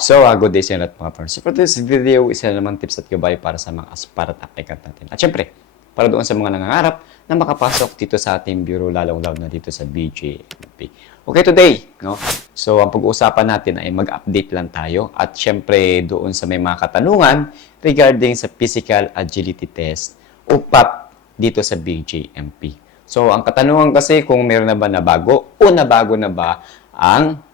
So, uh, good day sa inyo mga friends. So, for this video, isa na naman tips at gabay para sa mga aspirant applicant natin. At syempre, para doon sa mga nangangarap na makapasok dito sa ating bureau, lalong-lalo na dito sa BJMP. Okay, today, no? So, ang pag-uusapan natin ay mag-update lang tayo. At syempre, doon sa may mga katanungan regarding sa physical agility test o dito sa BJMP. So, ang katanungan kasi kung meron na ba na bago o nabago na ba ang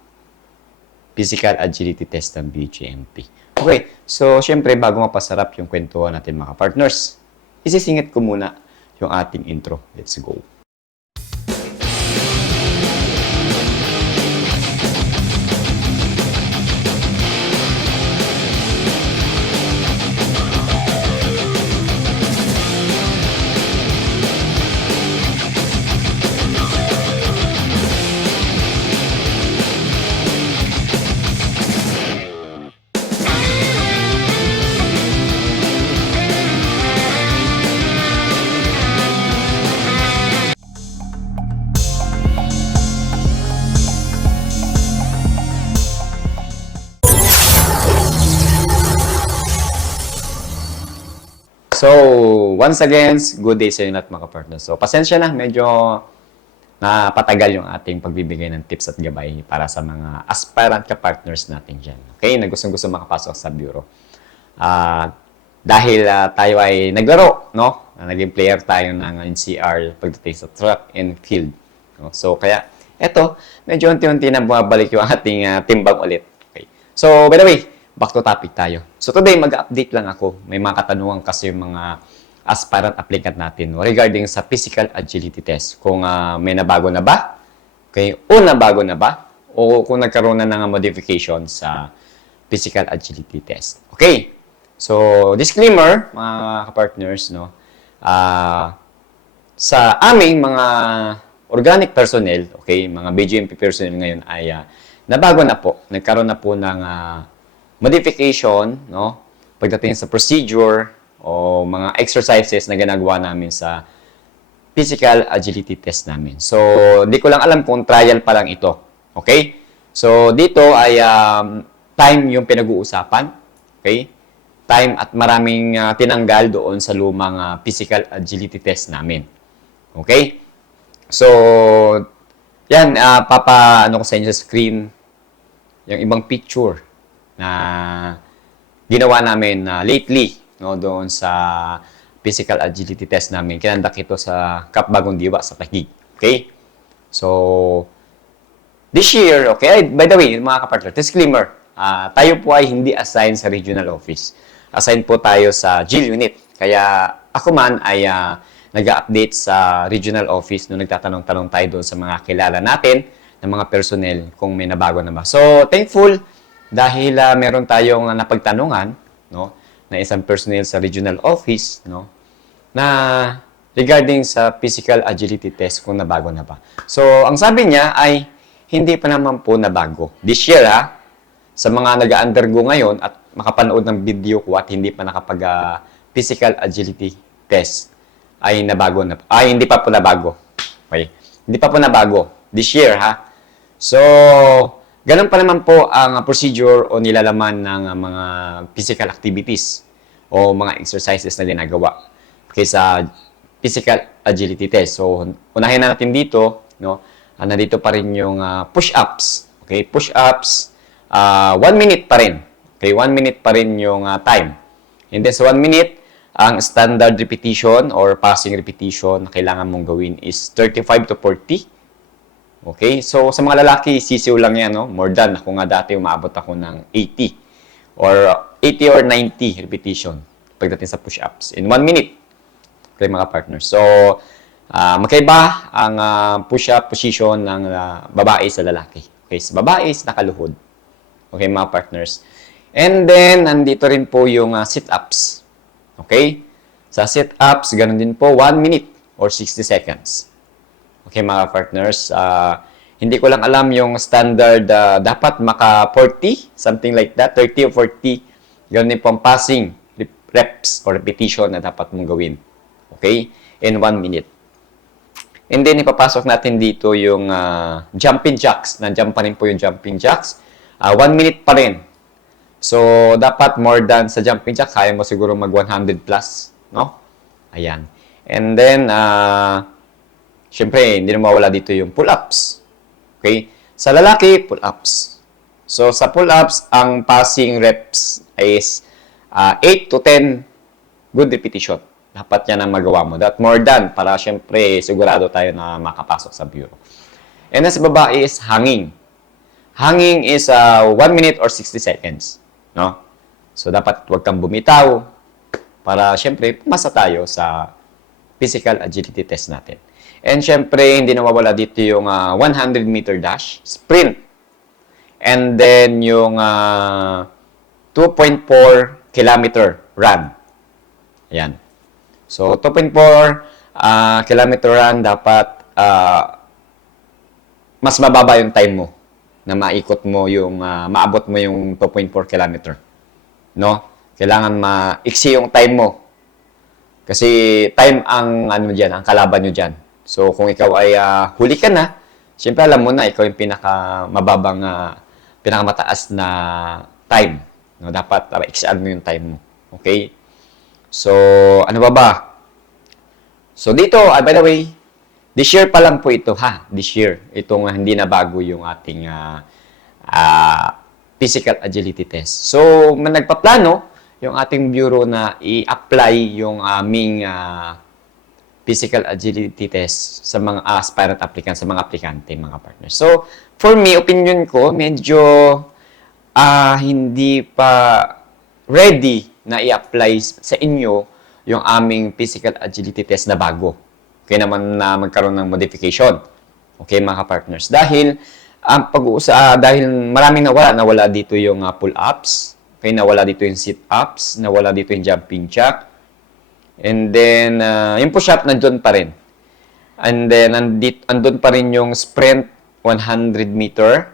physical agility test ng BGMP. Okay, so syempre bago mapasarap yung kwentuhan natin mga partners, isisingit ko muna yung ating intro. Let's go. So, once again, good day sa inyo lahat mga partners. So, pasensya na, medyo napatagal yung ating pagbibigay ng tips at gabay para sa mga aspirant ka-partners natin dyan. Okay, na gustong-gusto makapasok sa bureau. Ah, dahil ah, tayo ay naglaro, no? Na naging player tayo ng NCR pagdating sa track and field. No? So, kaya, eto, medyo unti-unti na bumabalik yung ating ah, timbang ulit. Okay. So, by the way, back to topic tayo. So, today, mag-update lang ako. May mga katanungan kasi yung mga aspirant applicant natin regarding sa physical agility test. Kung ah, may nabago na ba? Okay, o nabago na ba? O kung nagkaroon na ng modification sa physical agility test. Okay. So, disclaimer, mga partners no, ah, sa aming mga organic personnel, okay, mga BGMP personnel ngayon ay ah, nabago na po. Nagkaroon na po ng ah, modification, no, pagdating sa procedure o mga exercises na ginagawa namin sa physical agility test namin. So, di ko lang alam kung trial pa lang ito. Okay? So, dito ay um, time yung pinag-uusapan. Okay? Time at maraming ah, tinanggal doon sa lumang ah, physical agility test namin. Okay? So, yan, ah, papa, ano ko sa inyo sa screen, yung ibang picture na ginawa namin na lately, no, doon sa physical agility test namin. Kinandak ito sa Kap Bagong Diwa sa Taguig. Okay? So, this year, okay, ay, by the way, mga kapartner, disclaimer, ah, tayo po ay hindi assigned sa regional office. Assigned po tayo sa GIL unit. Kaya ako man ay ah, nag-update sa regional office nung nagtatanong-tanong tayo doon sa mga kilala natin ng mga personnel kung may nabago na ba. So, thankful dahil ah, meron tayong ah, napagtanungan no, na isang personnel sa regional office no, na regarding sa physical agility test kung nabago na ba. So, ang sabi niya ay hindi pa naman po nabago. This year, ha, sa mga nag-undergo ngayon at makapanood ng video ko at hindi pa nakapag ah, physical agility test ay nabago na ay hindi pa po nabago. Okay. Hindi pa po nabago this year ha. So, ganun pa naman po ang procedure o nilalaman ng mga physical activities o mga exercises na ginagawa okay, sa physical agility test. So, unahin na natin dito, no? Ah, nandito pa rin yung ah, push-ups. Okay, push-ups, ah, one minute pa rin. Okay, one minute pa rin yung ah, time. And then sa one minute, ang standard repetition or passing repetition na kailangan mong gawin is 35 to 40. Okay? So, sa mga lalaki, sisiw lang yan, no? More than. Ako nga dati, umabot ako ng 80 or 80 or 90 repetition pagdating sa push-ups in 1 minute. Okay, mga partners. So, ah magkaiba ang ah, push-up position ng ah, babae sa lalaki. Okay, sa babae is nakaluhod. Okay, mga partners. And then, nandito rin po yung ah, sit-ups. Okay? Sa sit-ups, ganun din po, 1 minute or 60 seconds. Okay, mga partners. ah, hindi ko lang alam yung standard, ah, dapat maka 40, something like that, 30 or 40. Ganun din po ang passing rep- reps or repetition na dapat mong gawin. Okay? In 1 minute. And then, ipapasok natin dito yung ah, jumping jacks. Nandiyan pa rin po yung jumping jacks. 1 minute pa rin. So, dapat more than sa jumping jack, kaya mo siguro mag 100 plus, no? Ayan. And then, ah, syempre, hindi na mawala dito yung pull-ups. Okay? Sa lalaki, pull-ups. So, sa pull-ups, ang passing reps is ah, 8 to 10 good repetition. Dapat yan ang magawa mo. That more than, para syempre, sigurado tayo na makapasok sa bureau. And then sa babae is hanging. Hanging is uh, 1 minute or 60 seconds. No? So, dapat huwag kang bumitaw para syempre, pumasa tayo sa physical agility test natin. And syempre, hindi nawawala dito yung ah, 100 meter dash, sprint. And then yung ah, 2.4 kilometer run. Ayan. So, 2.4 ah, kilometer run, dapat ah, mas mababa yung time mo na maikot mo yung, ah, maabot mo yung 2.4 kilometer. No? Kailangan maiksi yung time mo. Kasi time ang ano diyan, ang kalaban nyo diyan. So kung ikaw ay ah, huli ka na, syempre alam mo na ikaw yung pinaka mababang uh, pinakamataas na time. No, dapat uh, iksian mo yung time mo. Okay? So ano ba ba? So dito, ah, by the way, this year pa lang po ito ha, this year. Itong ah, hindi na bago yung ating ah, ah, physical agility test. So, nagpaplano yung ating bureau na i-apply yung aming ah, physical agility test sa mga aspirant applicants, sa mga aplikante, mga partners. So, for me, opinion ko, medyo ah, hindi pa ready na i-apply sa inyo yung aming physical agility test na bago. Okay naman na magkaroon ng modification. Okay, mga partners. Dahil, ang pag-uusa, ah, dahil maraming nawala, nawala dito yung ah, pull-ups, okay, nawala dito yung sit-ups, nawala dito yung jumping jack, and then, ah, yung push-up nandun pa rin. And then, andit, andun pa rin yung sprint 100 meter,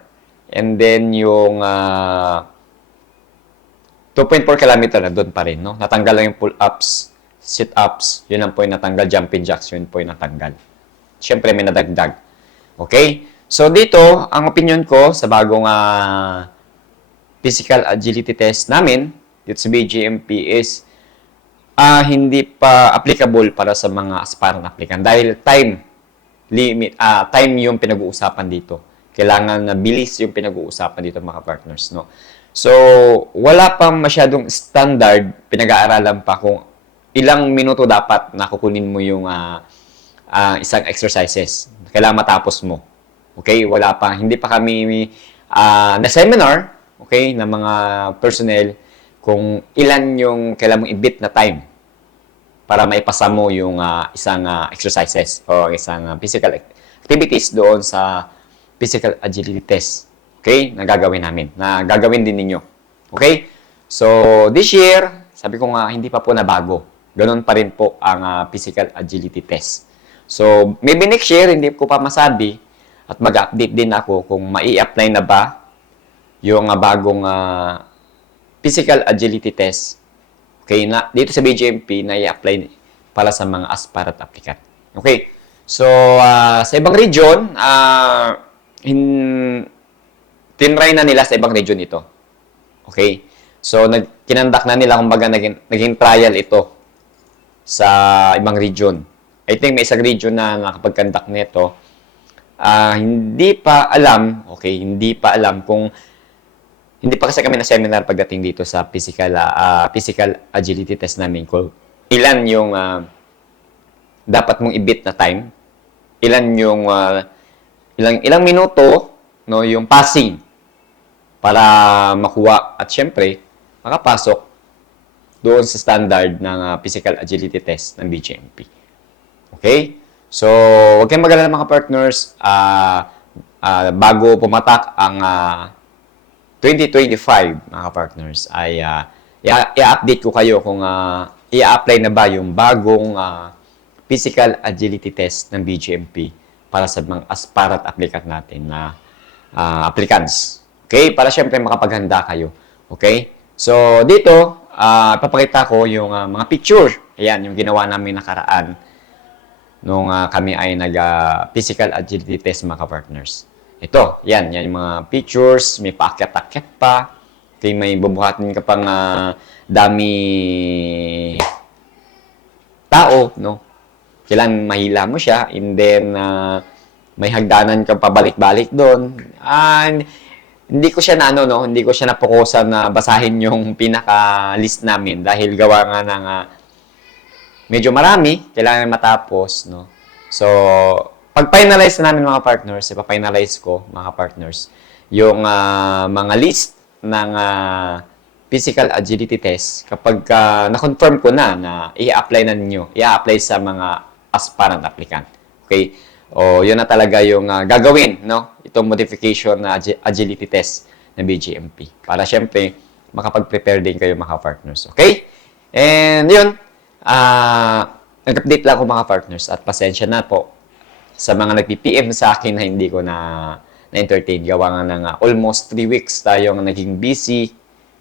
and then yung ah, 2.4 kilometer na doon pa rin, no? Natanggal lang yung pull-ups, sit-ups, yun lang po yung natanggal, jumping jacks, yun po yung natanggal. Siyempre, may nadagdag. Okay? So, dito, ang opinion ko sa bagong ah, physical agility test namin, dito sa BGMP is ah, hindi pa applicable para sa mga aspirant applicant dahil time limit, ah, time yung pinag-uusapan dito. Kailangan na bilis yung pinag-uusapan dito mga partners, no? So, wala pang masyadong standard, pinag-aaralan pa kung ilang minuto dapat nakukunin mo yung ah, ah, isang exercises. Kailangan matapos mo. Okay? Wala pa. Hindi pa kami ah, na seminar, okay, ng mga personnel kung ilan yung kailangan mong i-beat na time para maipasa mo yung ah, isang ah, exercises o isang ah, physical activities doon sa physical agility test. Okay? Na gagawin namin. Na gagawin din ninyo. Okay? So, this year, sabi ko nga, hindi pa po nabago. Ganon pa rin po ang ah, physical agility test. So, maybe next year, hindi ko pa masabi at mag-update din ako kung mai-apply na ba yung ah, bagong ah, physical agility test Okay, na dito sa BGMP na i-apply para sa mga aspirant applicant. Okay. So, ah, sa ibang region, ah hin tinry na nila sa ibang region ito. Okay? So, nag kinandak na nila kumbaga naging, naging trial ito sa ibang region. I think may isang region na nakapag-conduct nito. Ah, hindi pa alam, okay, hindi pa alam kung hindi pa kasi kami na seminar pagdating dito sa physical ah, physical agility test namin kung ilan yung ah, dapat mong i-beat na time, ilan yung ah, ilang ilang minuto no yung passing para makuha at syempre makapasok doon sa standard ng ah, physical agility test ng BGMP. Okay? So, huwag kayong mag-alala mga partners. ah ah, bago pumatak ang ah, 2025, mga partners, ay i- i-update ko kayo kung ah, i-apply na ba yung bagong ah, physical agility test ng BGMP para sa mga aspirant applicant natin na ah, applicants. Okay? Para syempre makapaghanda kayo. Okay? So, dito, ah, papakita ko yung ah, mga picture. Ayan, yung ginawa namin nakaraan nung ah, kami ay nag ah, physical agility test mga partners. Ito, yan, yan yung mga pictures, may paakyat-akyat pa. Okay, may bubuhatin ka pang ah, dami tao, no? Kailangan mahila mo siya, and then ah, may hagdanan ka pabalik-balik doon. And hindi ko siya na ano, no? Hindi ko siya napokusan na basahin yung pinaka-list namin dahil gawa nga ng ah, medyo marami, kailangan matapos, no? So, pag-finalize na namin mga partners, ipa-finalize ko, mga partners, yung ah, mga list ng ah, physical agility test kapag ah, na-confirm ko na na i-apply na ninyo, i-apply sa mga aspirant applicant. Okay? O, yun na talaga yung ah, gagawin, no? Itong modification na agi- agility test na BGMP. Para syempre, makapag-prepare din kayo mga partners. Okay? And yun, ah, nag-update lang ako mga partners at pasensya na po sa mga nag-PPM sa akin na hindi ko na na-entertain. Gawa nga ng ah, almost 3 weeks tayong naging busy.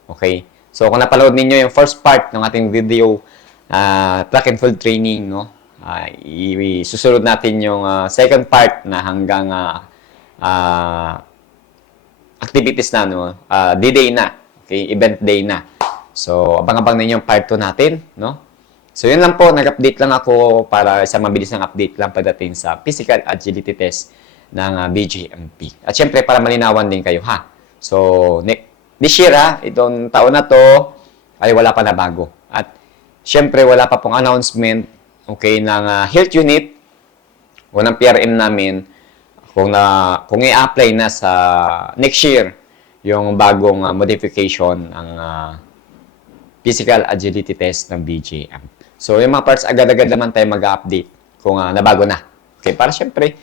Okay? So, kung napanood ninyo yung first part ng ating video, ah, track and field training, no? I- susunod natin yung ah, second part na hanggang ah, ah, activities na, no? Ah, D-Day na. Okay? Event day na. So, abang-abang ninyo yung part 2 natin, no? So, yun lang po. Nag-update lang ako para sa mabilis ng update lang pagdating sa physical agility test ng ah, BGMP. At syempre, para malinawan din kayo, ha? So, this year, ha? Itong taon na to, ay wala pa na bago. At syempre, wala pa pong announcement, okay, ng ah, health unit o ng PRM namin kung na kung i-apply na sa next year yung bagong ah, modification ng ah, physical agility test ng BGM. So, yung mga parts, agad-agad naman tayo mag-update kung ah, nabago na. Okay, para syempre,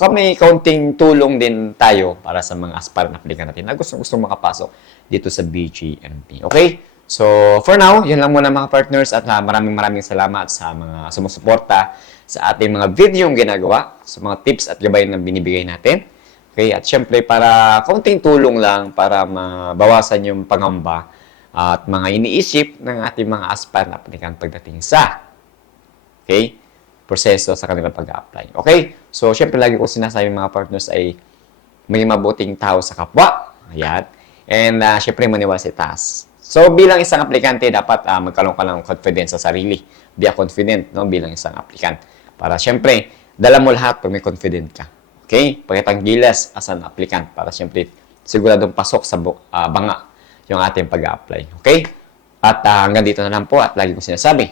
kung may kaunting tulong din tayo para sa mga aspirant applicant natin na gusto-gusto makapasok dito sa BGMP. Okay? So, for now, yun lang muna mga partners at ah, maraming maraming salamat sa mga sumusuporta sa ating mga video yung ginagawa, sa mga tips at gabay na binibigay natin. Okay? At syempre, para kaunting tulong lang para mabawasan yung pangamba at mga iniisip ng ating mga aspirant applicant pagdating sa okay, proseso sa kanilang pag-apply. Okay? So, syempre, lagi ko sinasabi mga partners ay maging mabuting tao sa kapwa. Ayan. And, uh, syempre, maniwala sa taas. So, bilang isang aplikante, dapat ah, magkaroon ka ng confidence sa sarili. Be a confident, no? Bilang isang aplikant. Para, syempre, dala mo lahat pag may confident ka. Okay? Pagkatang gilas as an applicant. Para, syempre, siguradong pasok sa ah, banga yung ating pag-apply. Okay? At ah, hanggang dito na lang po at lagi ko sinasabi,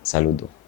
saludo.